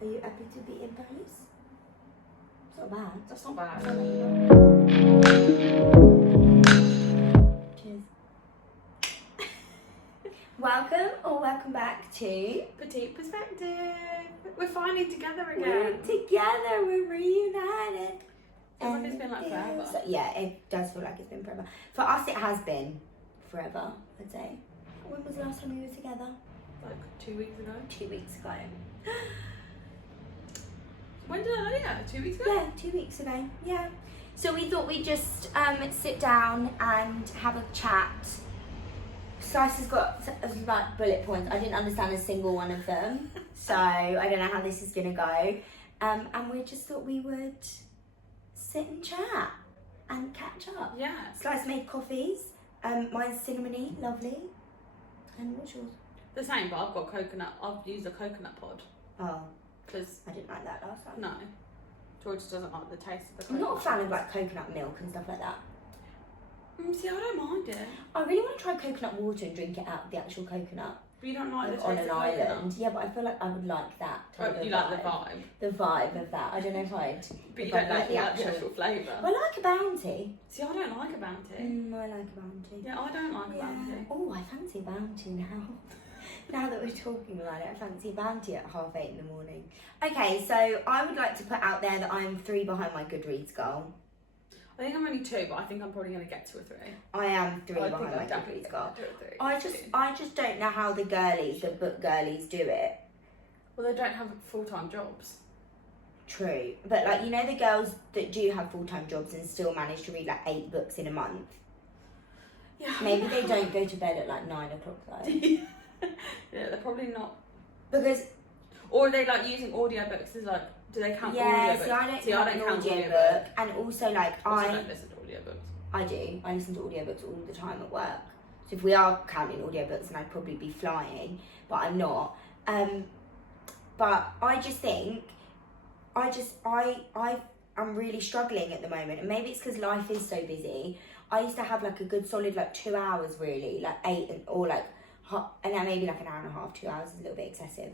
Are you happy to be in Paris? It's not bad. That's not bad. Cheers. Welcome back to Petite Perspective. We're finally together again. We're together, we're reunited. Feels like it's been like forever. So, yeah, it does feel like it's been forever. For us, it has been forever, I'd say. When was the last time we were together? Like 2 weeks ago. 2 weeks ago. When did I know you? 2 weeks ago? Yeah, 2 weeks ago. Yeah. So we thought we'd just sit down and have a chat. Slice has got like bullet points. I didn't understand a single one of them, so I don't know how this is gonna go. And we just thought we would sit and chat and catch up. Yeah. Slice made coffees. Mine's cinnamony, lovely. And what's yours? The same, but I've got coconut. I've used a coconut pod. Oh, Because, I didn't like that last time. no, George doesn't like the taste of the I'm coconut. not a fan of like coconut milk and stuff like that. See, I don't mind it. I really want to try coconut water and drink it out of the actual coconut. But you don't like the taste On of an coconut. island. Yeah, but I feel like I would like that. Oh, you like the vibe. The vibe of that. I don't know if I'd. But you if don't I'd like the actual flavour. I like a bounty. See, I don't like a bounty. I like a bounty. Yeah, I don't like a bounty. Oh, I fancy a bounty now. Now that we're talking about it, I fancy a bounty at 8:30 in the morning. Okay, so I would like to put out there that I'm 3 behind my Goodreads goal. I think I'm only 2, but I think I'm probably going to get to a 3. I am 3 I behind think my I'm definitely Goodreads goal. going to do a 3. I just don't know how the book girlies do it. Well, they don't have full-time jobs. True, but like, you know, the girls that do have full-time jobs and still manage to read like 8 books in a month. Yeah. Maybe they don't go to bed at like 9 o'clock though. Yeah, they're probably not. Because Or are they like using audiobooks as like, do they count audiobooks? see, I don't See, count I an don't count audiobook, and also like I I don't listen to audiobooks. do. I listen to audiobooks all the time at work. So if we are counting audiobooks, then I'd probably be flying, but I'm not. But I just think, I'm really struggling at the moment, and maybe it's because life is so busy. I used to have like a good solid like 2 hours really, like 8 or like, and now maybe like an hour and a half, 2 hours is a little bit excessive.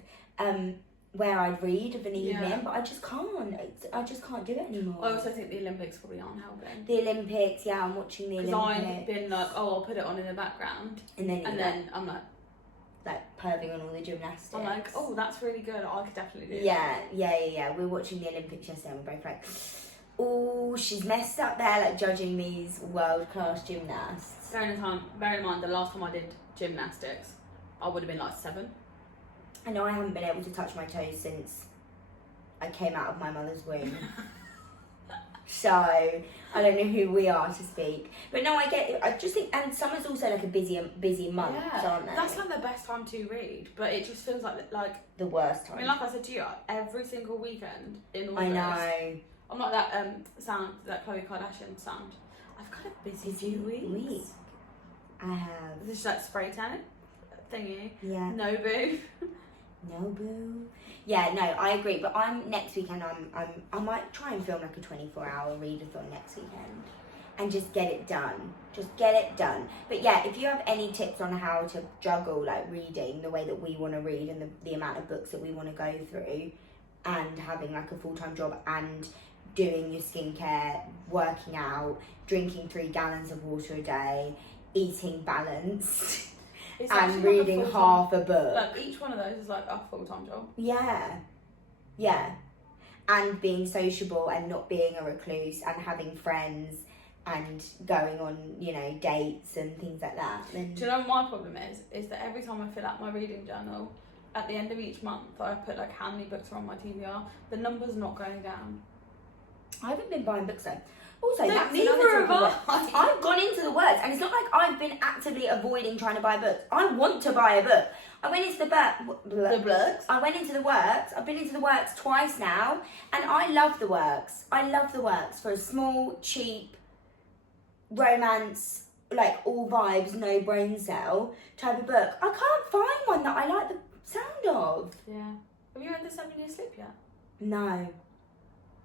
Where I'd read of an evening, but I just can't. I just can't do it anymore. I also think the Olympics probably aren't helping. The Olympics, yeah, I'm watching the Olympics. Because I've been like, oh, I'll put it on in the background, and then I'm like perving on all the gymnastics. I'm like, oh, that's really good. I could definitely do that. Yeah. We were watching the Olympics yesterday, and we're both like, oh, she's messed up there, like judging these world-class gymnasts. Bear in mind, the last time I did gymnastics, I would have been like 7. I know I haven't been able to touch my toes since I came out of my mother's womb. So, I don't know who we are to speak. But no, I get it. I just think, and summer's also like a busy month, aren't they? That's like the best time to read, but it just feels like the worst time. I mean, like I said to you, every single weekend in August. I know. I'm like that Khloe Kardashian sound. I've got a busy 2 weeks. I have. This is like spray tan thingy. Yeah. No boo. No boo. Yeah, no, I agree. But next weekend. I might try and film like a 24-hour readathon next weekend, and just get it done. But yeah, if you have any tips on how to juggle like reading the way that we want to read and the amount of books that we want to go through, and having like a full-time job and doing your skincare, working out, drinking 3 gallons of water a day, eating balanced. It's and reading like half a book. Like each one of those is like a full-time job. Yeah. And being sociable and not being a recluse and having friends and going on, dates and things like that. Then... Do you know what my problem is that every time I fill out my reading journal, at the end of each month, I put like how many books are on my TBR. The number's not going down. I haven't been buying books though. Also, no, that's neither have I. I've gone into the works, and it's not like I've been actively avoiding trying to buy books. I want to buy a book. I went into I went into the works. I've been into the works twice now, and I love the works. For a small, cheap, romance, like all vibes, no brain cell type of book. I can't find one that I like the sound of. Yeah. Have you read The 7 Years Sleep yet? No,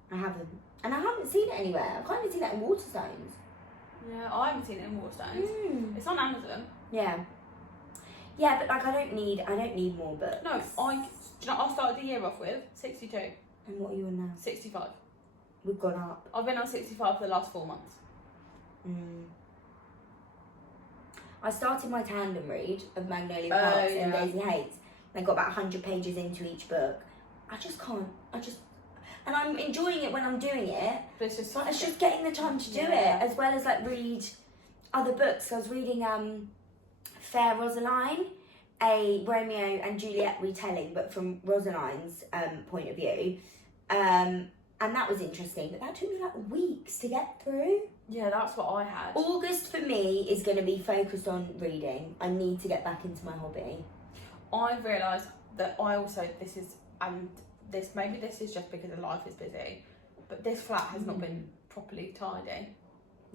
I haven't. And I haven't seen it anywhere. I've kind of seen that in Waterstones. Yeah, I haven't seen it in Waterstones. It's on Amazon. Yeah, but like I don't need more books. No, Do you know what I started the year off with? 62. And what are you on now? 65. We've gone up. I've been on 65 for the last 4 months. I started my tandem read of Magnolia Parks and Daisy Hates. And I got about 100 pages into each book. I just can't. And I'm enjoying it when I'm doing it. But it's just getting the time to do it, as well as like read other books. I was reading Fair Rosaline, a Romeo and Juliet retelling, but from Rosaline's point of view. And that was interesting, but that took me like weeks to get through. Yeah, that's what I had. August for me is going to be focused on reading. I need to get back into my hobby. I've realised that I also, this is just because the life is busy, but this flat has not been properly tidy.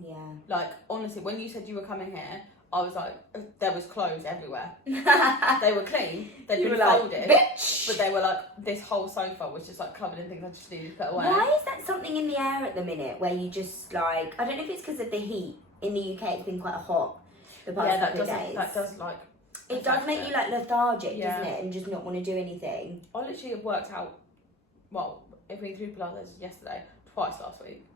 Yeah. Like, honestly, when you said you were coming here, I was like, there was clothes everywhere. They were clean, they'd been folded, bitch! but they were like, this whole sofa was just like covered in things I just needed to put away. Why is that something in the air at the minute where you just like, I don't know if it's because of the heat. In the UK, it's been quite hot the past couple of days. That does like... It does make you like lethargic, doesn't it? And just not want to do anything. I literally have worked out, well, if we include Pilates yesterday, twice last week.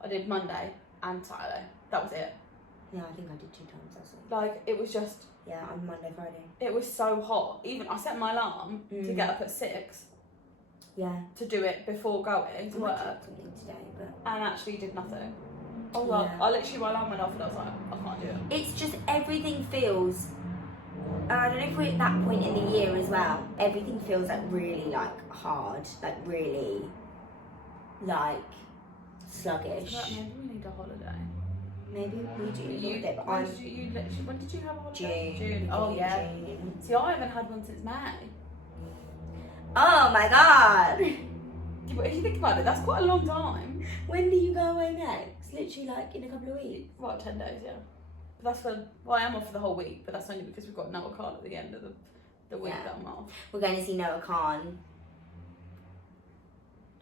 I did Monday and Saturday. That was it. Yeah, I think I did 2 times last week. Like, it was just... Yeah, on Monday, Friday. It was so hot. Even, I set my alarm to get up at 6. Yeah. To do it before going to work. Something today, but... And actually did nothing. I was like, I literally, my alarm went off and I was like, I can't do it. It's just, everything feels... I don't know if we're at that point in the year as well. Everything feels like really like hard, like really like sluggish. Maybe we need a holiday. Maybe we do need a holiday, but when did you have a holiday? June. Oh yeah. June. See, I haven't had one since May. Oh my god! Yeah, but if you think about it, that's quite a long time. When do you go away next? Literally like in a couple of weeks. Well, 10 days, yeah. But that's for, well, I am off for the whole week, but that's only because we've got Noah Khan at the end of the week that I'm off. We're going to see Noah Khan.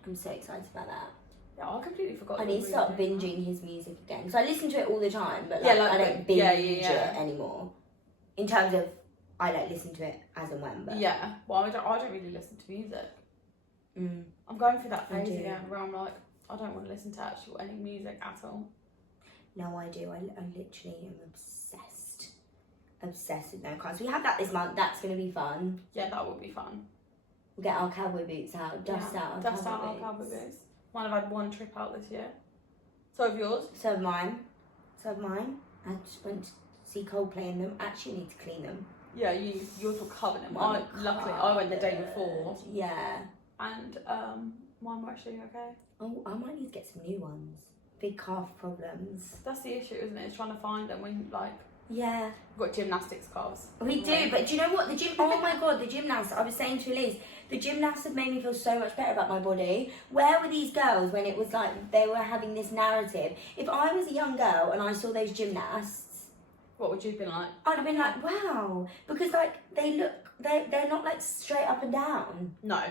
I'm so excited about that. Yeah, I completely forgot. I need to start binging his music again. So I listen to it all the time, but like, I don't binge it anymore. In terms of, I like listen to it as and when. But yeah, well, I don't really listen to music. I'm going through that phase again where I'm like, I don't want to listen to any music at all. No, I do. I literally am obsessed with Noah Khan. So we have that this month. That's going to be fun. Yeah, that would be fun. We'll get our cowboy boots out. Dust out our cowboy boots. Mine have had 1 trip out this year. So have yours? So have mine. I just went to see Coldplay in them. Actually need to clean them. Yeah, yours were covered in them. Luckily, I went the day before. Yeah. And mine were actually okay. Oh, I might need to get some new ones. Big calf problems. That's the issue, isn't it? It's trying to find them when, like... Yeah. We've got gymnastics calves. We do, but do you know what? Oh my god, the gymnasts. I was saying to Elise, the gymnasts have made me feel so much better about my body. Where were these girls when it was like they were having this narrative? If I was a young girl and I saw those gymnasts... What would you have been like? I'd have been like, wow. Because like, they're not like straight up and down. No,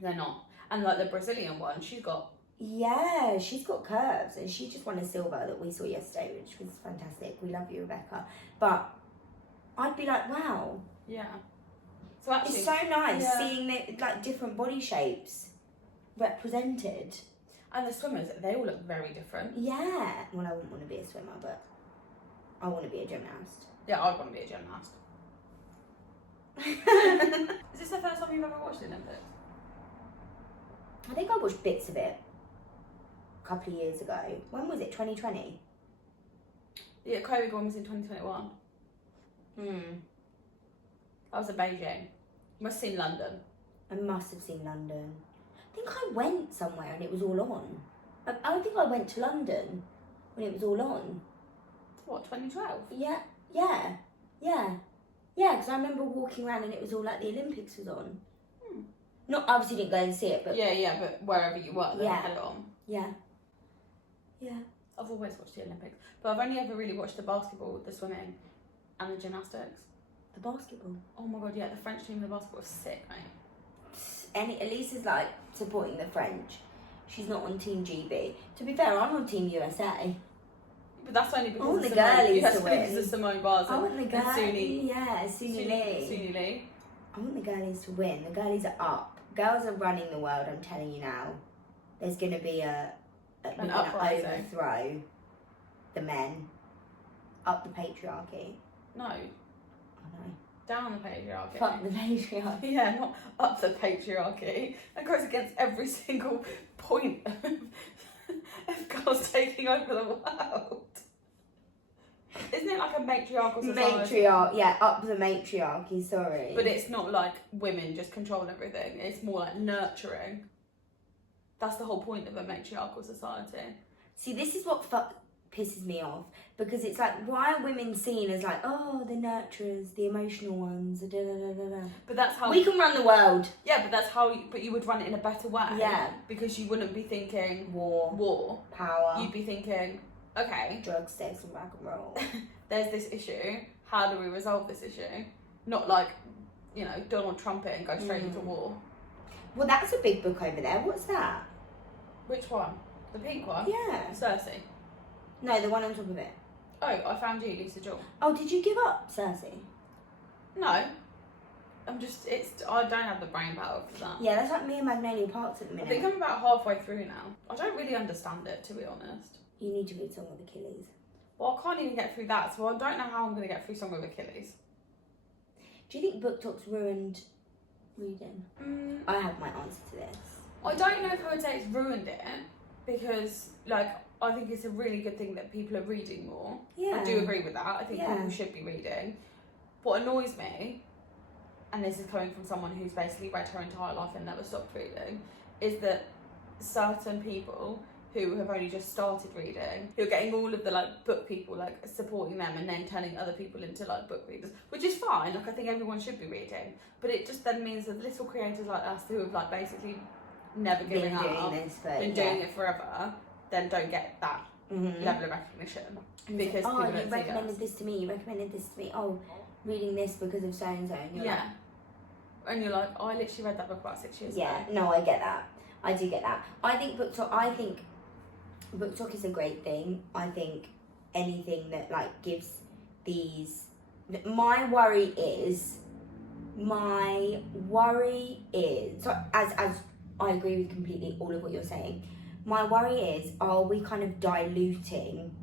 they're not. And like the Brazilian one, she's got... Yeah, she's got curves, and she just won a silver that we saw yesterday, which was fantastic. We love you, Rebecca. But I'd be like, wow. Yeah. So actually, it's so nice seeing the, like different body shapes represented. And the swimmers, they all look very different. Yeah. Well, I wouldn't want to be a swimmer, but I want to be a gymnast. Yeah, I'd want to be a gymnast. Is this the first time you've ever watched the Olympics? I think I watched bits of it a couple of years ago. When was it? 2020? Yeah, COVID one was in 2021. That was in Beijing. Must have seen London. I must have seen London. I think I went somewhere and it was all on. I don't think I went to London when it was all on. What, 2012? Yeah, because I remember walking around and it was all like the Olympics was on. Not, obviously didn't go and see it, but... Yeah, but wherever you were, they had it on. Yeah. I've always watched the Olympics, but I've only ever really watched the basketball, the swimming, and the gymnastics. The basketball? Oh my god, yeah, the French team in the basketball was sick, mate. Elise is like supporting the French. She's not on Team GB. To be fair, I'm on Team USA. But that's only because I want the girlies to win. Because of Simone Biles. I want the girlies. Suni. Yeah, Suni Lee. Suni Lee. I want the girlies to win. The girlies are up. Girls are running the world, I'm telling you now. There's going to be we're going to overthrow the men. Up the patriarchy. No. I know. Down the patriarchy. Fuck the patriarchy. Yeah, not up the patriarchy. That goes against every single point of girls taking over the world. Isn't it like a matriarchal society? Up the matriarchy, sorry. But it's not like women just control everything. It's more like nurturing. That's the whole point of a matriarchal society. See, this is what pisses me off, because it's like, why are women seen as like, oh, the nurturers, the emotional ones, da da da da da. But that's how we can run the world. Yeah, but that's how. But you would run it in a better way. Yeah, because you wouldn't be thinking war, power. You'd be thinking, okay, drugs, sex, and rock and roll. There's this issue. How do we resolve this issue? Not like, you know, Donald Trump it and go straight into war. Well, that's a big book over there. What's that? Which one? The pink one? Yeah. Cersei. No, the one on top of it. Oh, I found you, Lisa Joel. Oh, did you give up, Cersei? No. I don't have the brain power for that. Yeah, that's like me and Magnolia Parks at the minute. I think I'm about halfway through now. I don't really understand it, to be honest. You need to read Song of Achilles. Well, I can't even get through that, so I don't know how I'm going to get through Song of Achilles. Do you think book talks ruined reading? I have my answer to this. I don't know if I would say it's ruined it, because, like, I think it's a really good thing that people are reading more. Yeah. I do agree with that. I think people should be reading. What annoys me, and this is coming from someone who's basically read her entire life and never stopped reading, is that certain people who have only just started reading, who are getting all of the like book people like supporting them and then turning other people into like book readers, which is fine. Like I think everyone should be reading, but it just then means that little creators like us who have like basically never given up, been doing it forever, then don't get that level of recognition because people don't you recommended this to me. You recommended this to me. Oh, reading this because of so and so. Yeah. And you're like, oh, I literally read that book about 6 years ago. Yeah, no, I get that. I do get that. I think book talk is a great thing. I think anything that like gives these. My worry is. So as I agree with completely all of what you're saying. My worry is, are we kind of diluting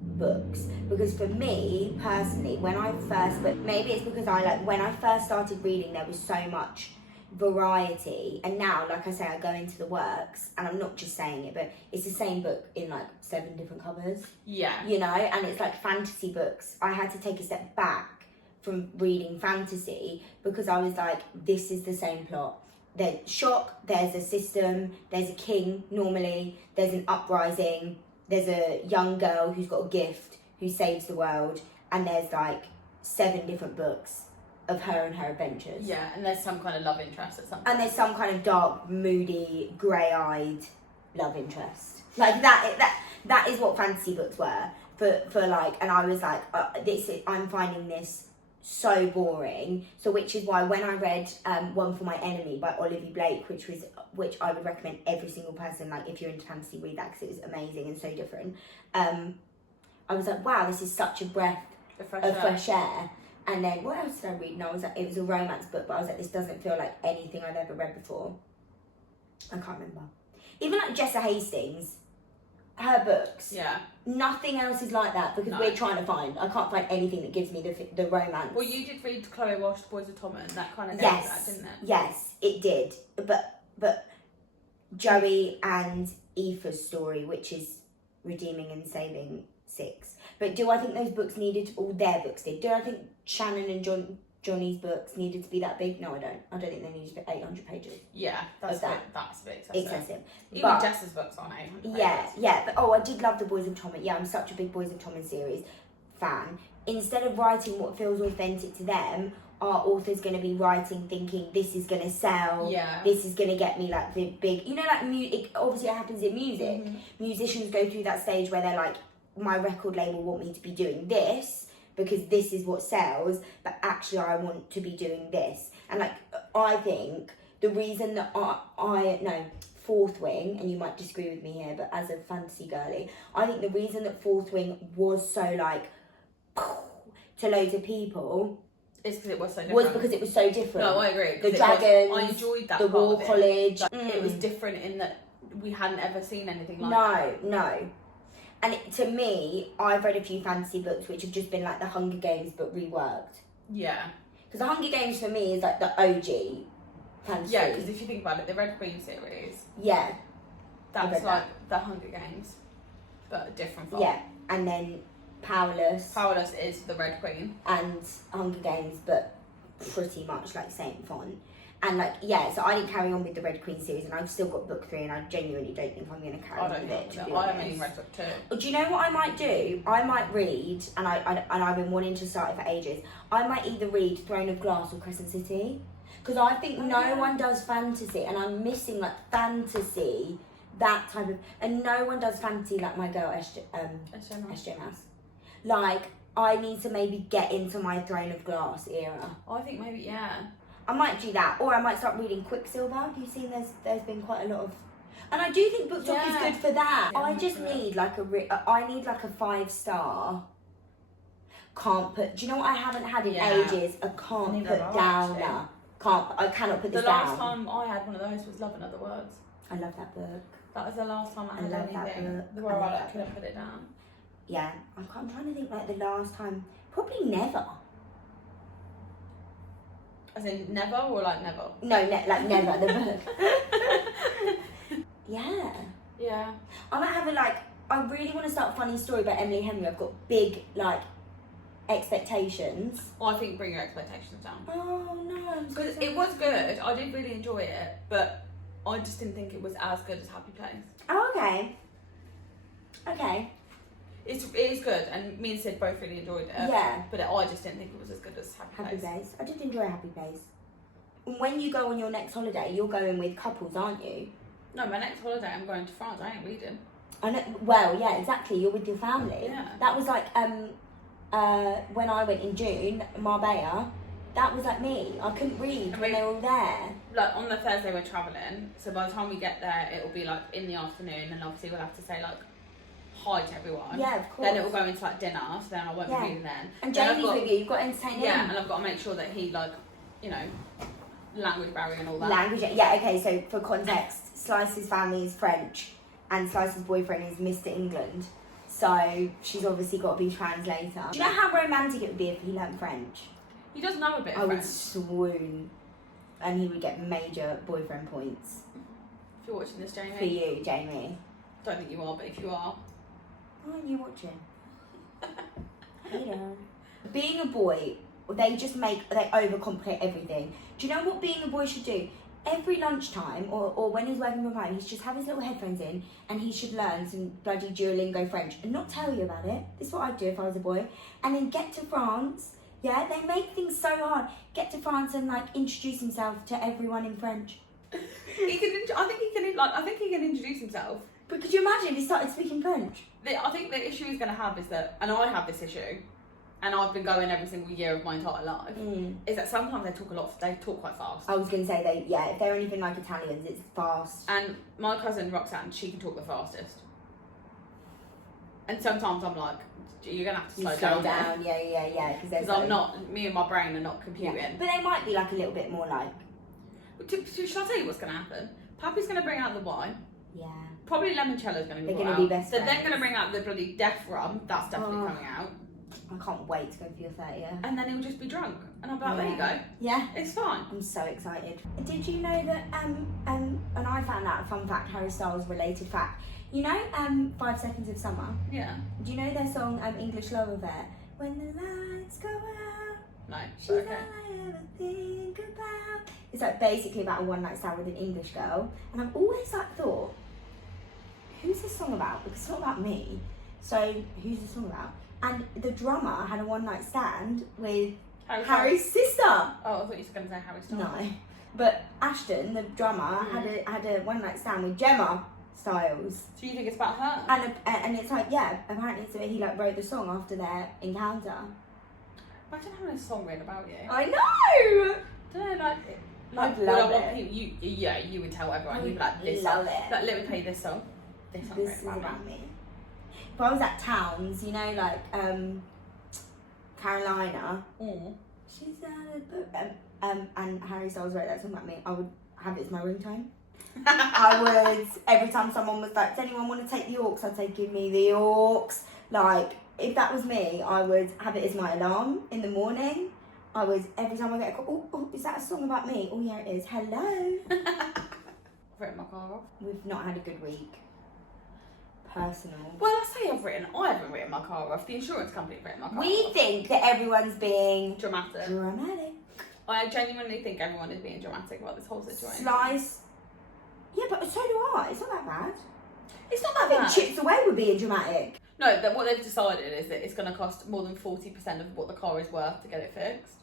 books? Because for me personally, but maybe it's because when I first started reading, there was so much variety, and now, like I say, I go into the works, and I'm not just saying it, but it's the same book in like 7 different covers. Yeah. You know, and it's like fantasy books. I had to take a step back from reading fantasy because I was like, this is the same plot. There's shock, there's a system, there's a king normally, there's an uprising, there's a young girl who's got a gift who saves the world, and there's like 7 different books of her and her adventures. Yeah, and there's some kind of love interest at some point. And there's some kind of dark, moody, grey-eyed love interest. Like that is what fantasy books were for like, and I was like, I'm finding this so boring. So which is why when I read One for My Enemy by Olivia Blake, which I would recommend every single person, like if you're into fantasy, read that because it was amazing and so different. I was like, wow, this is such a breath of fresh air. And then what else did I read? And I was like, it was a romance book, but I was like, this doesn't feel like anything I've ever read before. I can't remember. Even like Jessa Hastings, her books. Yeah. Nothing else is like that because we're trying to find. I can't find anything that gives me the romance. Well, you did read Chloe Walsh, Boys of Tom, and that kind of gave that, didn't it? Yes, it did. But Joey and Aoife's story, which is Redeeming and Saving 6. But do I think those books needed, all their books did? Do I think Shannon and Johnny's books needed to be that big? No, I don't. I don't think they needed to be 800 pages. Yeah, that's a bit excessive. Even but, Jess's books aren't 800 pages. Yeah. But I did love the Boys of Tom. Yeah, I'm such a big Boys of Tom series fan. Instead of writing what feels authentic to them, our author's going to be writing thinking this is going to sell. Yeah. This is going to get me like the big, you know, like music. Obviously, it happens in music. Mm-hmm. Musicians go through that stage where they're like, my record label want me to be doing this because this is what sells, but actually I want to be doing this. And like, I think the reason that Fourth Wing, and you might disagree with me here, but as a fantasy girly, I think the reason that Fourth Wing was so like to loads of people It's because it was so different. Was because it was so different. No, I agree. The dragons, I enjoyed that the part War of it. College. Like, it was different in that we hadn't ever seen anything like that. No. And to me, I've read a few fantasy books which have just been like the Hunger Games but reworked. Yeah. Because the Hunger Games for me is like the OG fantasy. Yeah, because if you think about it, the Red Queen series. Yeah. That's like the Hunger Games, but a different form. Yeah, and then Powerless. Powerless is the Red Queen. And Hunger Games, but pretty much like same font. And like, yeah, so I didn't carry on with the Red Queen series, and I've still got book 3, and I genuinely don't think I'm going to carry on with it, to be honest. I haven't even read book 2. Do you know what I might do? I might read, and I've been wanting to start it for ages, I might either read Throne of Glass or Crescent City. Because I think no one does fantasy, and I'm missing like fantasy, that type of, and no one does fantasy like my girl SJ Mouse. Like, I need to maybe get into my Throne of Glass era. I think maybe, yeah. I might do that, or I might start reading Quicksilver. You've seen there's been quite a lot of, and I do think Book Talk is good for that. Yeah, I just need like I need like a 5-star. Can't put. Do you know what I haven't had in ages? A can't put downer. I cannot put this down. The last time I had one of those was Love and Other Words. I love that book. That was the last time I had love that anything book. where I couldn't put it down. Yeah, I'm trying to think like the last time. Probably never. As in never or like never? No, like never, the book. Yeah. Yeah. I might have I really want to start a funny story about Emily Henry. I've got big, expectations. Well, I think bring your expectations down. Oh, no. Because it was good. I did really enjoy it, but I just didn't think it was as good as Happy Place. Oh, okay. Okay. It is good, and me and Sid both really enjoyed it. Yeah. But I just didn't think it was as good as Happy Place. I did enjoy Happy Place. When you go on your next holiday, you're going with couples, aren't you? No, my next holiday I'm going to France. I ain't reading. I know. Well, yeah, exactly. You're with your family. Yeah. That was when I went in June, Marbella. That was like me. I couldn't read when they were all there. Like on the Thursday we're travelling, so by the time we get there, it will be like in the afternoon, and obviously we'll have to say like hi to everyone. Yeah, of course. Then it will go into like dinner, so then I won't be reading then. And Jamie's with you. You've got to entertain him. Yeah, and I've got to make sure that he language barrier and all that. Language, yeah. Okay, so for context, Slice's family is French, and Slice's boyfriend is Mr. England. So she's obviously got to be translator. Do you know how romantic it would be if he learned French? He does know a bit of I French. would swoon, and he would get major boyfriend points. If you're watching this, Jamie. For you, Jamie. Don't think you are, but if you are. Why aren't you watching? Hater. Being a boy, they overcomplicate everything. Do you know what being a boy should do? Every lunchtime, or when he's working from home, he should just have his little headphones in, and he should learn some bloody Duolingo French and not tell you about it. This is what I'd do if I was a boy. And then get to France. Yeah, they make things so hard. Get to France and introduce himself to everyone in French. I think he can introduce himself. But could you imagine if he started speaking French? I think the issue he's going to have is that, and I have this issue, and I've been going every single year of my entire life, is that sometimes they talk quite fast. I was going to say if they're anything like Italians, it's fast. And my cousin Roxanne, she can talk the fastest. And sometimes I'm like, you're going to have to slow down. Yeah. Because me and my brain are not computing. Yeah. But they might be a little bit more Shall I tell you what's going to happen? Pappy's going to bring out the wine. Yeah. Probably limoncello's going to be They're going to be best So friends. they're going to bring out the bloody death rum. That's definitely coming out. I can't wait to go for your 30th. And then he'll just be drunk. And I'll be like, there you go. Yeah. It's fine. I'm so excited. Did you know that, and I found out a fun fact, Harry Styles related fact. You know 5 Seconds of Summer? Yeah. Do you know their song English Love Affair? When the lights go out, No. she's all I ever think about. It's basically about a one night stand with an English girl. And I've always thought, who's this song about? Because it's not about me. So who's the song about? And the drummer had a one night stand with Harry's sister. Oh, I thought you were going to say Harry Styles. No. But Ashton, the drummer, had a one night stand with Gemma Styles. So you think it's about her? And it's apparently so he wrote the song after their encounter. Imagine having a song written about you. I know! Don't know, I'd love it. You would tell everyone. You'd be like, this love song. it. Let me play this song. This song This written is about about me. me. If I was at Towns, Carolina, She's and Harry Styles wrote that song about me. I would have it as my ringtone. I would, every time someone was like, does anyone want to take the aux? I'd say, give me the aux. Like, if that was me, I would have it as my alarm in the morning. I would, every time I get a call, oh, is that a song about me? Oh yeah, it is. Hello. I've written my car off. We've not had a good week. Personal. Well, I say I haven't written my car off. The insurance company have written my car off. We think that everyone's being dramatic. I genuinely think everyone is being dramatic about this whole situation. Slice. Yeah, but so do I. It's not that bad. It's not that I bad. think chips away would being dramatic. No, what they've decided is that it's going to cost more than 40% of what the car is worth to get it fixed.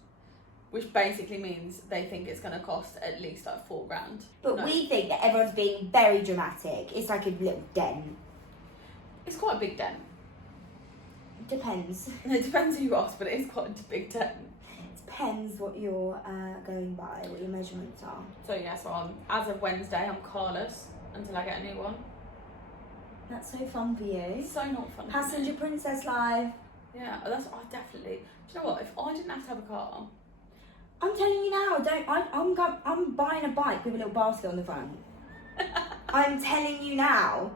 Which basically means they think it's going to cost at least like $4,000. But no. We think that everyone's being very dramatic. It's like a little dent. It's quite a big dent. Depends. It depends who you ask, but it is quite a big dent. Depends what you're going by, what your measurements are. So yeah, as of Wednesday, I'm carless until I get a new one. That's so fun for you. It's so not fun. Passenger Princess life. Yeah, I definitely. Do you know what? If I didn't have to have a car, I'm telling you now. I'm buying a bike with a little basket on the front. I'm telling you now.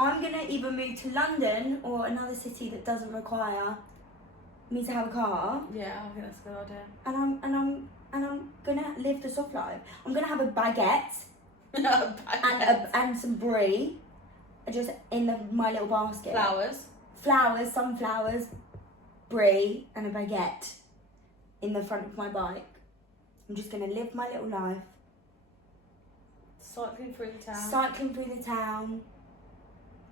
I'm gonna either move to London or another city that doesn't require me to have a car. Yeah, I think that's a good idea. And I'm gonna live the soft life. I'm gonna have a baguette, and some brie, just in my little basket. Flowers, sunflowers, brie, and a baguette in the front of my bike. I'm just gonna live my little life. Cycling through the town.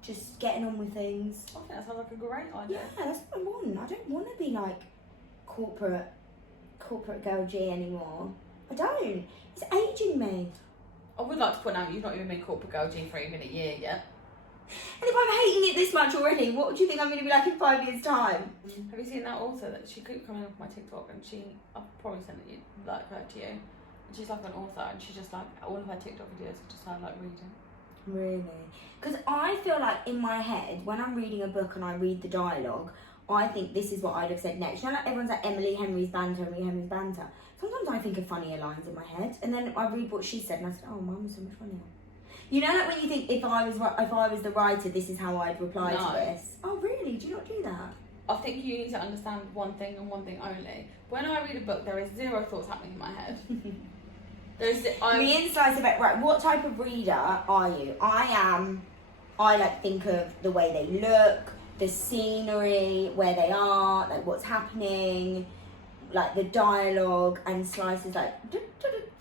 Just getting on with things. I think that sounds like a great idea. Yeah, that's what I want. I don't want to be like corporate girl G anymore. I don't. It's aging me. I would like to point out you've not even been corporate girl G for even a year yet. And if I'm hating it this much already, what do you think I'm going to be like in 5 years' time? Have you seen that author that she keeps coming up my TikTok and I've probably sent it like her to you. And she's like an author and she's just like all of her TikTok videos are just her like reading. Really? Because I feel like in my head, when I'm reading a book and I read the dialogue, I think this is what I'd have said next. You know, like everyone's like Emily Henry's banter. Sometimes I think of funnier lines in my head, and then I read what she said, and I said, "Oh, mine was so much funnier." You know, like when you think if I was the writer, this is how I'd reply to this. Oh, really? Do you not do that? I think you need to understand one thing and one thing only. When I read a book, there is zero thoughts happening in my head. Me and Slice about right. What type of reader are you? I like think of the way they look, the scenery, where they are, like what's happening, like the dialogue, and Slice is like.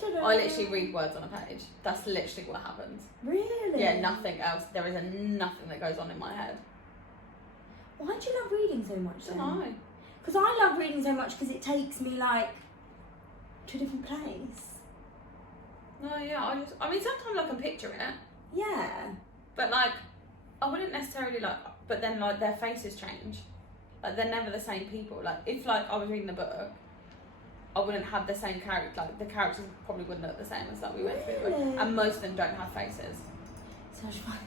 I literally read words on a page. That's literally what happens. Really? Yeah, nothing else. There is nothing that goes on in my head. Why do you love reading so much? I don't know. Because I love reading so much because it takes me like to a different place. No, yeah, I mean, sometimes I can picture it. Yeah. But, like, I wouldn't necessarily, like, but then, like, their faces change. Like, they're never the same people. Like, if, like, I was reading a book, I wouldn't have the same character. Like, the characters probably wouldn't look the same as, like, we went through the book. And most of them don't have faces. So I just find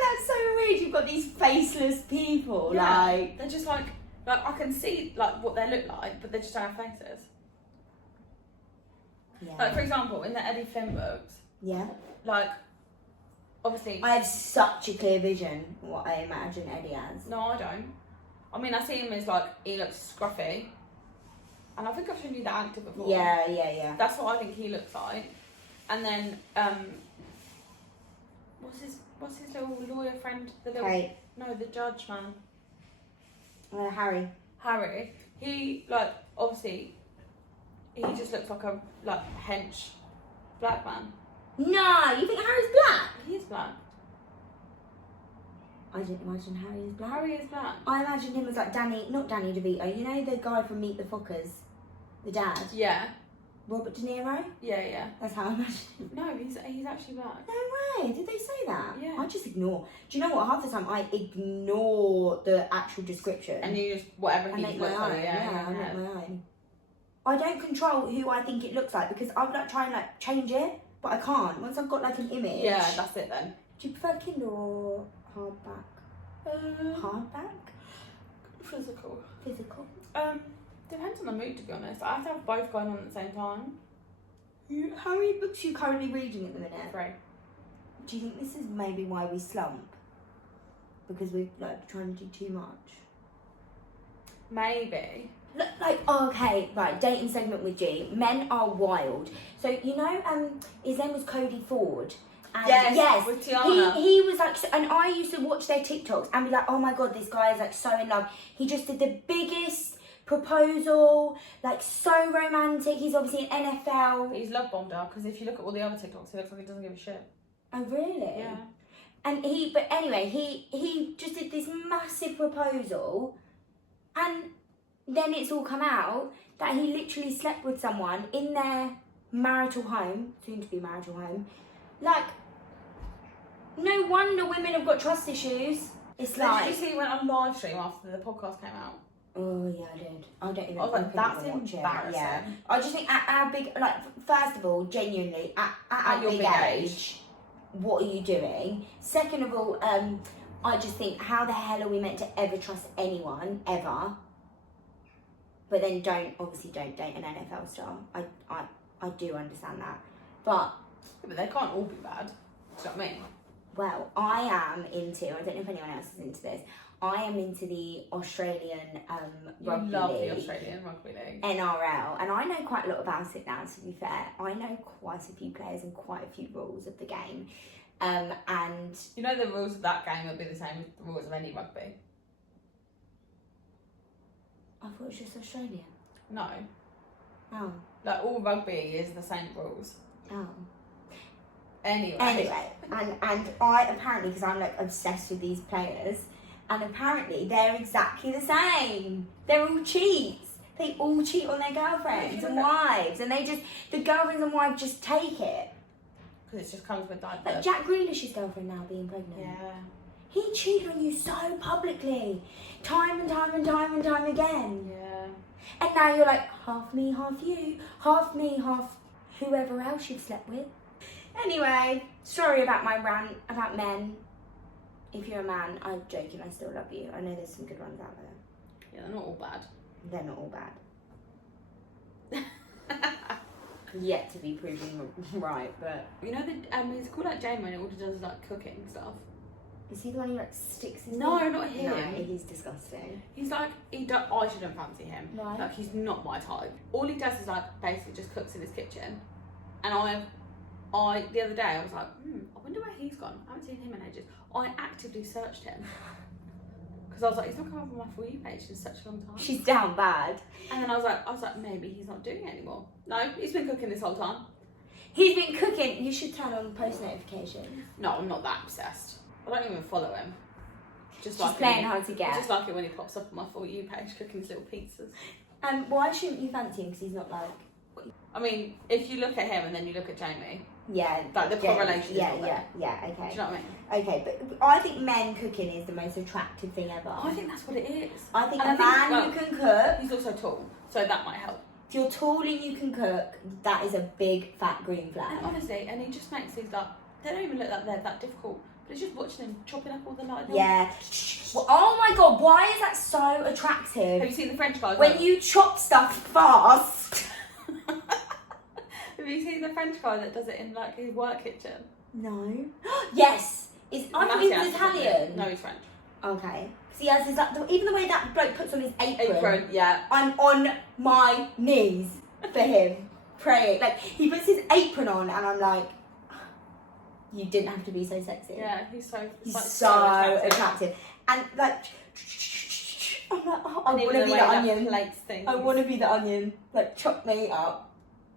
that so weird. You've got these faceless people, yeah, like... They're just, like, I can see, like, what they look like, but they just don't have faces. Yeah. Like, for example, in the Eddie Flynn books, yeah, like, obviously... I have such a clear vision of what I imagine Eddie as. No, I don't. I mean, I see him as, like, he looks scruffy. And I think I've shown you the actor before. Yeah. That's what I think he looks like. And then, what's his little lawyer friend? Kate. No, the judge man. Harry. Harry. He, like, obviously... He just looks like a hench black man. No, you think Harry's black? He is black. I didn't imagine Harry is black. Harry is black. I imagined him as like not Danny DeVito. You know the guy from Meet the Fockers, the dad. Yeah. Robert De Niro. Yeah. That's how I imagined him. No, he's actually black. No way. Did they say that? Yeah. I just ignore. Do you know what? Half the time I ignore the actual description. And you just whatever he looks looks like. I make my own. I don't control who I think it looks like because I would like try and like change it, but I can't. Once I've got like an image. Yeah, that's it then. Do you prefer Kindle or hardback? Hardback? Physical. Depends on the mood, to be honest. I have to have both going on at the same time. How many books are you currently reading at the minute? 3. Do you think this is maybe why we slump? Because we're like trying to do too much? Maybe. Okay, right, dating segment with G. Men are wild. So, you know, his name was Cody Ford. And yes, with Tiana. He was like, and I used to watch their TikToks and be like, oh my God, this guy is like so in love. He just did the biggest proposal, like so romantic. He's obviously an NFL. But he's love bombed her, because if you look at all the other TikToks, he looks like he doesn't give a shit. Oh, really? Yeah. And but anyway, he just did this massive proposal, and then it's all come out that he literally slept with someone in their marital home, soon to be marital home. Like, no wonder women have got trust issues. It's like... Did you see he went on live stream after the podcast came out? Oh yeah, I did. I don't even. I was like, that's embarrassing. Yeah, I just think at our big, like, first of all, genuinely, at our your big age, what are you doing? Second of all, I just think, how the hell are we meant to ever trust anyone ever? But then obviously don't date an NFL star. I do understand that, but they can't all be bad. Do you know what I mean? Well, I am into, I don't know if anyone else is into this, I am into the Australian rugby love league. The Australian rugby league. NRL, and I know quite a lot about it now, to be fair. I know quite a few players and quite a few rules of the game. And you know the rules of that game will be the same as the rules of any rugby? I thought it was just Australia. No. Oh. Like, all rugby is the same rules. Oh. Anyway, and I apparently, because I'm like obsessed with these players, and apparently they're exactly the same. They're all cheats. They all cheat on their girlfriends and wives, and the girlfriends and wives just take it. Because it just comes with that. Like Jack Grealish's girlfriend now being pregnant. Yeah. He cheated on you so publicly, time and time and time and time again. Yeah. And now you're like, half me, half you, half me, half whoever else you've slept with. Anyway, sorry about my rant about men. If you're a man, I'm joking, I still love you. I know there's some good ones out there. Yeah, they're not all bad. They're not all bad. Yet to be proven right, but... You know, he's called out Jamie and all he does is like cooking stuff. Is he the one who like sticks his No, foot? not him. No, he's disgusting. He's like, I shouldn't fancy him. Right. Like, he's not my type. All he does is like basically just cooks in his kitchen. And the other day I was like, I wonder where he's gone. I haven't seen him in ages. I actively searched him. Because I was like, he's not come up on my For You page in such a long time. She's down bad. And then I was like, maybe he's not doing it anymore. No, he's been cooking this whole time. He's been cooking. You should turn on post notifications. No, I'm not that obsessed. I don't even follow him. Just She's playing hard to get. I just like it when he pops up on my For You page cooking his little pizzas. Why shouldn't you fancy him? Because he's not like... I mean, if you look at him and then you look at Jamie, yeah, like the correlation is not there. Yeah, okay. Do you know what I mean? Okay, but I think men cooking is the most attractive thing ever. I think that's what it is. I think and a man who can cook... He's also tall, so that might help. If you're tall and you can cook, that is a big fat green flag. And honestly, and he just makes these like, they don't even look like they're that difficult. But it's just watching him chopping up all the like... Yeah. Well, oh my God, why is that so attractive? Have you seen the French guy? When you chop stuff fast... Have you seen the French guy that does it in like his work kitchen? No. Yes. I thought he was Italian. No, he's French. Okay. See, as is that, even the way that bloke puts on his apron. Yeah. I'm on my knees for him, praying. Like, he puts his apron on, and I'm like, you didn't have to be so sexy. Yeah, he's so attractive. And like, I'm like, oh, I want to be the onion. I want to be the onion. Like, chop me up.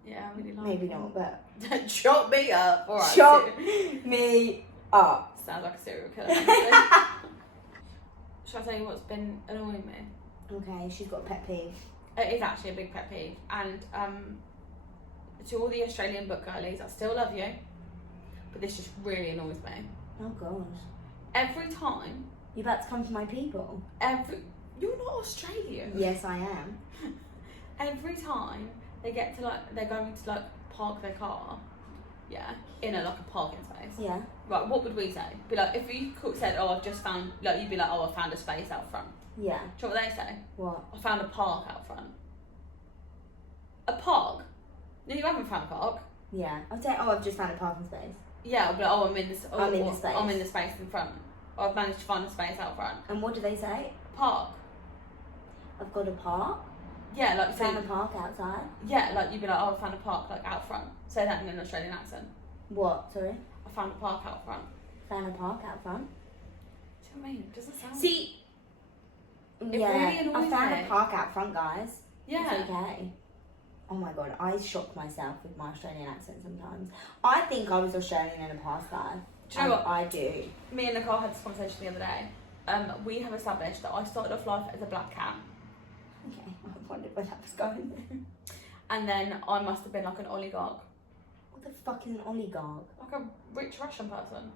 Yeah, I really like Maybe not, but... Chop me up. All right, chop me up. Sounds like a serial killer. Shall I tell you what's been annoying me? Okay, she's got a pet peeve. It is actually a big pet peeve. And to all the Australian book girlies, I still love you. But this just really annoys me. Oh, God. Every time... You're about to come to my people. You're not Australian. Yes, I am. Every time... they're going to like park their car, yeah, in like a parking space. Yeah. Right, what would we say? Be like, if you said, oh, I've just found, like, you'd be like, oh, I found a space out front. Yeah. Do you know what they say? What? I found a park out front. A park? No, you haven't found a park. Yeah. I'd say, oh, I've just found a parking space. Yeah, but I'm in this. I'm in the space. I'm in the space in front. I've managed to find a space out front. And what do they say? Park. I've got a park. Yeah, like I found a park outside. Yeah, like you'd be like, oh, I found a park like out front. Say that in an Australian accent. What? Sorry. I found a park out front. Found a park out front. Do you know what I mean? It doesn't sound. See. It Yeah. really annoys I found me. a park out front, guys. Yeah. It's okay. Oh my god, I shock myself with my Australian accent sometimes. I think I was Australian in a past life. Do you know what? I do. Me and Nicole had this conversation the other day. We have established that I started off life as a black cat. Okay, I wondered where that was going. And then I must have been like an oligarch. What the fuck is an oligarch? Like a rich Russian person.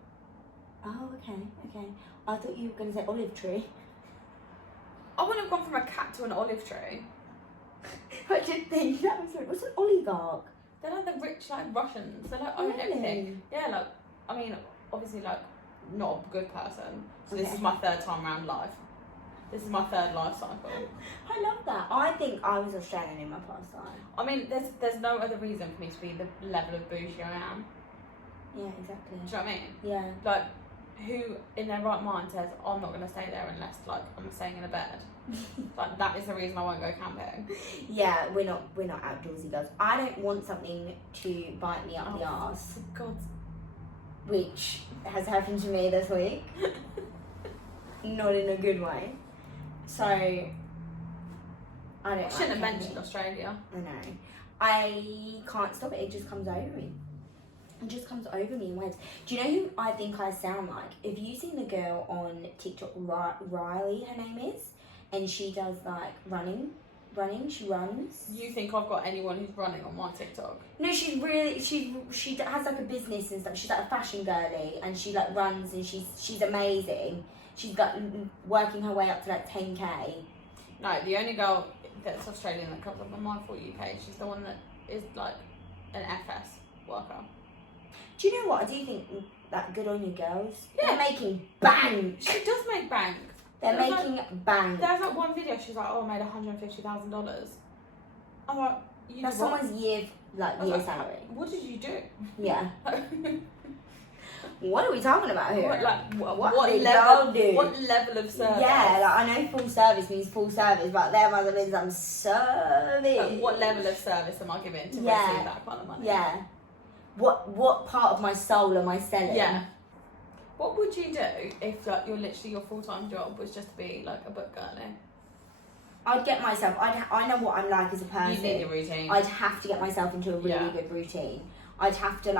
Oh, okay. I thought you were going to say olive tree. I wouldn't have gone from a cat to an olive tree. I did think that was like, what's an oligarch? They're like the rich like Russians. They like own everything. Yeah, like I mean, obviously like not a good person. So this is my third time around life. This is my third life cycle. I love that. I think I was Australian in my past life. I mean, there's no other reason for me to be the level of bougie I am. Yeah, exactly. Do you know what I mean? Yeah. Like, who in their right mind says, oh, I'm not going to stay there unless like I'm staying in a bed? Like that is the reason I won't go camping. Yeah, we're not outdoorsy girls. I don't want something to bite me up the arse. For God's... Which has happened to me this week. Not in a good way. So I don't. Shouldn't have mentioned Australia. I know. I can't stop it. It just comes over me. It just comes over me in waves. Do you know who I think I sound like? Have you seen the girl on TikTok, Riley, her name is? And she does like running, she runs. You think I've got anyone who's running on my TikTok? No, she's really, she has like a business and stuff. She's like a fashion girly and she like runs and she's amazing. She's like working her way up to like 10k. No, the only girl that's Australian that comes up on my For You page is the one that is like an FS worker. Do you know what? I do think that good on you girls. Yeah. They're making bank. She does make bank. They're making bank. There's that one video, she's like, oh, I made $150,000. I'm like, you That's know what? someone's year salary. What did you do? Yeah. What are we talking about here? What level of service? Yeah, like I know full service means full service, but there must have been some service. Like, what level of service am I giving to receive that kind of money? Yeah. What part of my soul am I selling? Yeah. What would you do if like your full-time job was just to be like a book girlie? I'd get myself. I know what I'm like as a person. You need a routine. I'd have to get myself into a really good routine. I'd have to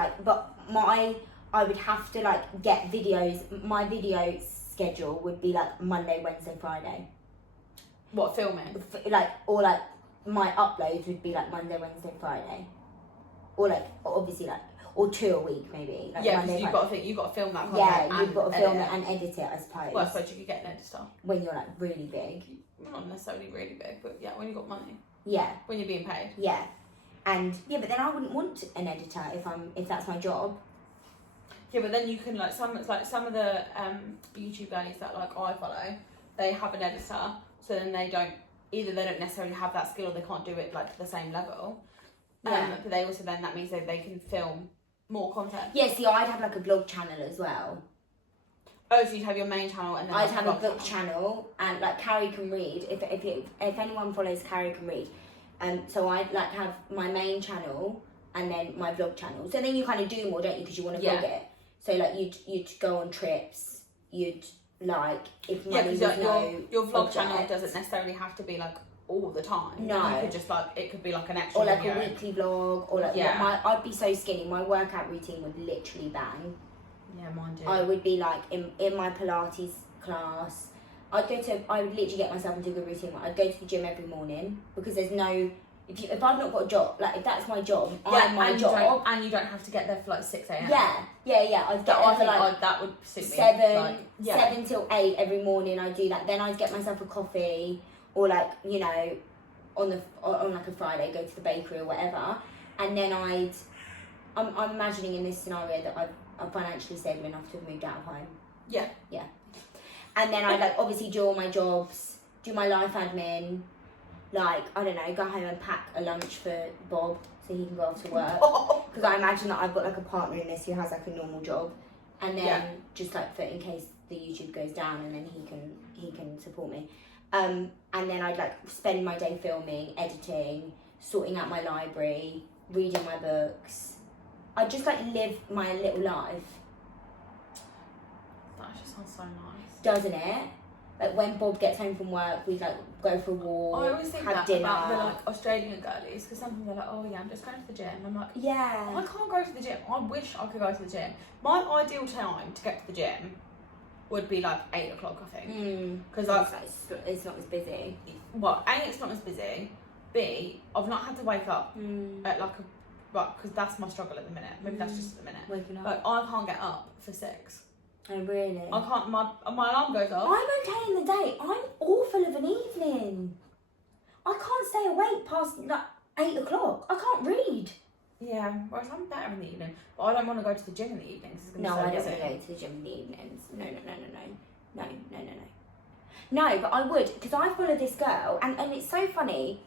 I would have to like get videos. My video schedule would be like Monday, Wednesday, Friday. What, filming? Or my uploads would be like Monday, Wednesday, Friday. Or obviously or 2 a week maybe. Like yeah, Monday, because you've got to film that content. Yeah, you've got to film it and edit it, I suppose. Well, I suppose you could get an editor. When you're like really big. Not necessarily really big, but yeah, when you've got money. Yeah. When you're being paid. Yeah. And but then I wouldn't want an editor if that's my job. Yeah, but then you can some of the YouTube girlies that I follow, they have an editor, so then they don't necessarily have that skill or they can't do it to the same level. Yeah. But they also that means that they can film more content. Yeah, see, I'd have a vlog channel as well. Oh, so you'd have your main channel and then I'd have a book channel and Carrie Can Read. If anyone follows Carrie Can Read, so I'd have my main channel and then my vlog channel. So then you kind of do more, don't you? Because you want to vlog it. So you'd go on trips. You'd if money was your vlog channel doesn't necessarily have to be all the time. No, you could just it could be an extra or video. A weekly vlog or I'd be so skinny. My workout routine would literally bang. Yeah, mine do. I would be in my Pilates class. I would literally get myself into a good routine. I'd go to the gym every morning because there's no. If I've not got a job, if that's my job, I'm my job. And you don't have to get there for 6 a.m. Yeah. I'd get there for that would suit me. 7 till 8 every morning. I'd do that. Then I'd get myself a coffee or on a Friday, go to the bakery or whatever. And then I'm imagining in this scenario that I'm financially stable enough to have moved out of home. Yeah. And then I'd obviously do all my jobs. do my life admin, like, I don't know, go home and pack a lunch for Bob so he can go off to work. Because I imagine that I've got like a partner in this who has like a normal job, and then just like for in case the YouTube goes down, and then he can support me. And then I'd like spend my day filming, editing, sorting out my library, reading my books. I'd just like live my little life. That just sounds so nice. Doesn't it? Like when Bob gets home from work, we like go for a walk, I always think have that dinner. about the like Australian girlies, because some people are like, oh yeah, I'm just going to the gym. I'm like, yeah. I can't go to the gym. I wish I could go to the gym. My ideal time to get to the gym would be like 8 o'clock, I think. Because it's not as busy. Well, A, it's not as busy. B, I've not had to wake up at like because that's my struggle at the minute. Maybe that's just at the minute. Waking up. Like I can't get up for 6. Oh really? I can't. My alarm goes off. I'm okay in the day. I'm awful of an evening. I can't stay awake past like 8 o'clock. I can't read. Yeah, whereas I'm better in the evening, but I don't want to go to the gym in the evenings. It's gonna No, be so I don't busy. want to go to the gym in the evenings. No, but I would, because I follow this girl, and it's so funny.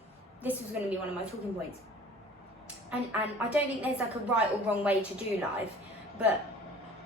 This was going to be one of my talking points. And I don't think there's like a right or wrong way to do life, but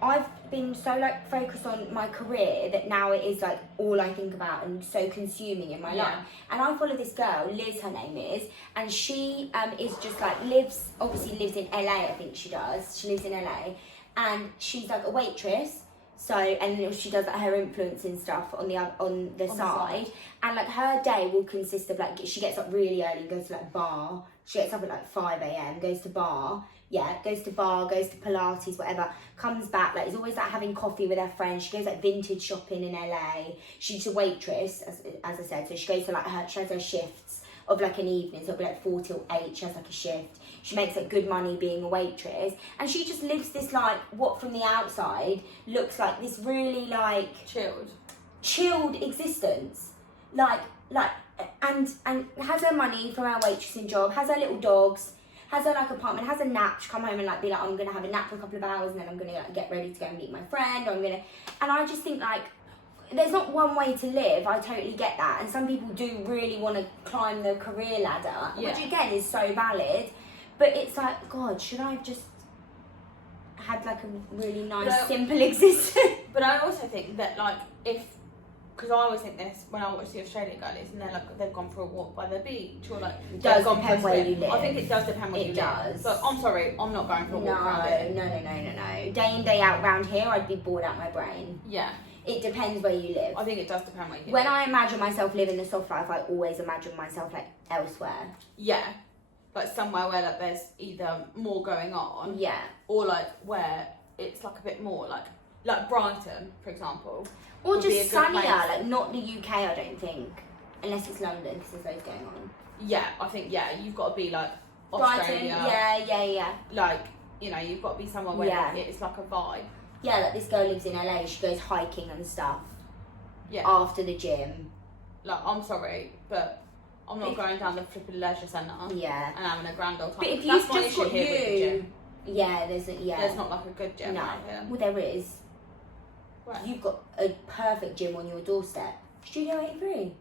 I've been so like focused on my career that now it is like all I think about and so consuming in my life. And I follow this girl, Liz her name is, and she is just like lives in LA, I think she does. She lives in LA, and she's like a waitress. So, and then she does like her influencing stuff on the side, and like her day will consist of like, she gets up really early and goes to like bar. She gets up at like 5 a.m, goes to bar, goes to Pilates, whatever, comes back, like is always like having coffee with her friends. She goes like vintage shopping in LA. She's a waitress, as I said, so she goes to like she has her shifts of like an evening, so it'll be like 4 till 8, she has like a shift. She makes like good money being a waitress, and she just lives this like, what from the outside looks like this really like chilled existence, like and has her money from her waitressing job, has her little dogs, has her like apartment, has a nap. She come home and like be like, I'm gonna have a nap for a couple of hours, and then I'm gonna like, get ready to go and meet my friend, or and I just think like, there's not one way to live. I totally get that, and some people do really want to climb the career ladder, which again is so valid. But it's like, God, should I have just had like a really nice, simple existence? But I also think that like because I always think this when I watch the Australian girlies, and they're like they've gone for a walk by the beach, or like it does depend where you live. I think it does depend where you live. But I'm sorry, I'm not going for a walk around it. No. Day in, day out round here, I'd be bored out my brain. Yeah. It depends where you live. I think it does depend where you live. When I imagine myself living the soft life, I always imagine myself like elsewhere. Yeah. Like somewhere where like there's either more going on. Yeah. Or like where it's like a bit more like Brighton, for example. Or just sunnier, like not the UK, I don't think. Unless it's London, because there's loads going on. Yeah, I think, you've got to be like Australia. Brighton, yeah. Like, you know, you've got to be somewhere where it's like a vibe. Yeah, like this girl lives in LA, she goes hiking and stuff. Yeah. After the gym. Like, I'm sorry, but I'm not going down the flipping leisure centre. Yeah. And having a grand old time. But if that's you've my just issue got here with the gym. Yeah, there's not like a good gym out here. Well, there is. Right. You've got a perfect gym on your doorstep. Studio 83.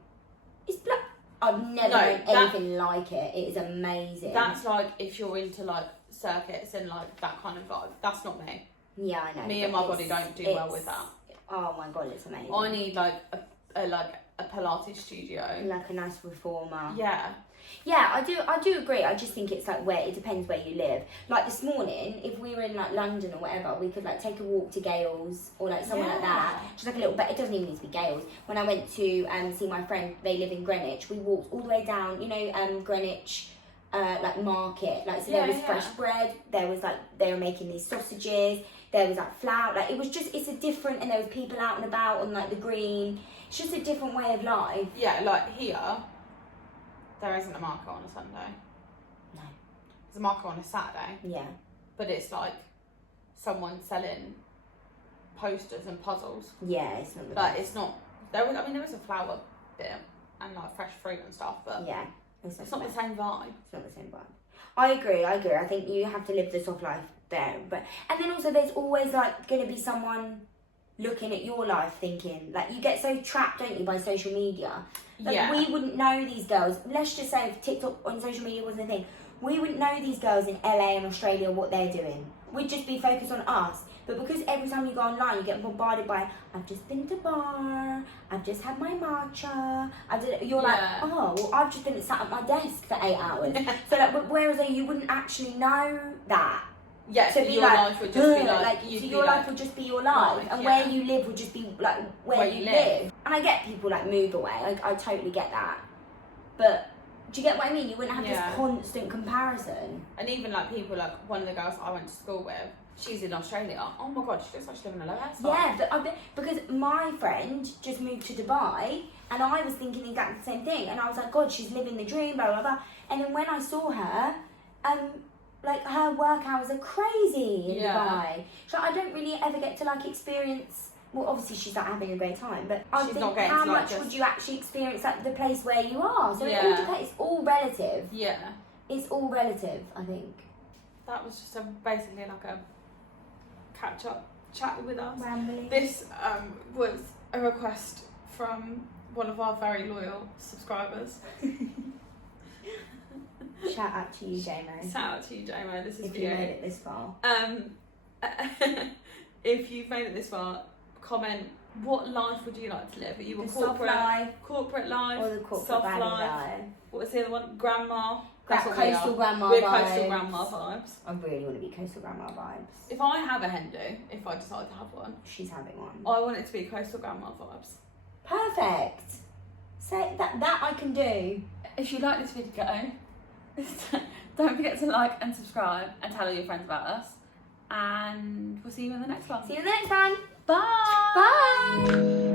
It's black. I've never known anything like it. It is amazing. That's like if you're into like circuits and like that kind of vibe. That's not me. Yeah, I know. Me and my body don't do well with that. Oh my God, it's amazing. I need like a Pilates studio. Like a nice reformer. Yeah. Yeah, I do agree. I just think it's like it depends where you live. Like this morning, if we were in like London or whatever, we could like take a walk to Gales or like somewhere like that. Just like a little bit. It doesn't even need to be Gales. When I went to see my friend, they live in Greenwich. We walked all the way down. You know, Greenwich, like market. Like so, there was fresh bread. There was like they were making these sausages. There was like flour. Like it was just it's a different. And there was people out and about on like the green. It's just a different way of life. Yeah, like here. There isn't a market on a Sunday. No. There's a market on a Saturday. Yeah. But it's like someone selling posters and puzzles. Yeah, it's not the But it's not... there is a flower bit and like fresh fruit and stuff, but yeah, it's not the same vibe. It's not the same vibe. I agree. I think you have to live the soft life there. And then also there's always like going to be someone looking at your life thinking, like, you get so trapped, don't you, by social media. Like, Yeah. we wouldn't know these girls. Let's just say if TikTok on social media wasn't a thing, we wouldn't know these girls in LA and Australia what they're doing. We'd just be focused on us. But because every time you go online, you get bombarded by, I've just been to bar, I've just had my matcha, you're like, oh, well, I've just been sat at my desk for 8 hours. So like, whereas you wouldn't actually know that. Yeah, so your life would just be like so your life would just be your life, and where you live would just be like where you live. And I get people like move away. I totally get that. But do you get what I mean? You wouldn't have this constant comparison. And even like people like one of the girls I went to school with, she's in Australia. Oh my god, she looks like she's living a lifestyle. Yeah, but because my friend just moved to Dubai, and I was thinking exactly the same thing, and I was like, God, she's living the dream, blah blah blah. And then when I saw her, like her work hours are crazy in Dubai. So I don't really ever get to like experience. Well, obviously she's like having a great time, but I think how much would you actually experience at the place where you are? So it all depends. It's all relative. Yeah, it's all relative. I think that was just basically like a catch up chat with us. Rambling. This was a request from one of our very loyal subscribers. Shout out to you, JMO. Shout out to you, JMO. This is if you made it this far. If you've made it this far, comment what life would you like to live? Are you a corporate life, or the corporate soft life? What was the other one? Grandma. Coastal grandma We're vibes. coastal grandma vibes. I really want to be coastal grandma vibes. If I have a hen do, if I decide to have one, she's having one. I want it to be coastal grandma vibes. Perfect. Say that I can do. If you like this video, don't forget to like and subscribe and tell all your friends about us. And we'll see you in the next one. See you in the next one. Bye. Bye.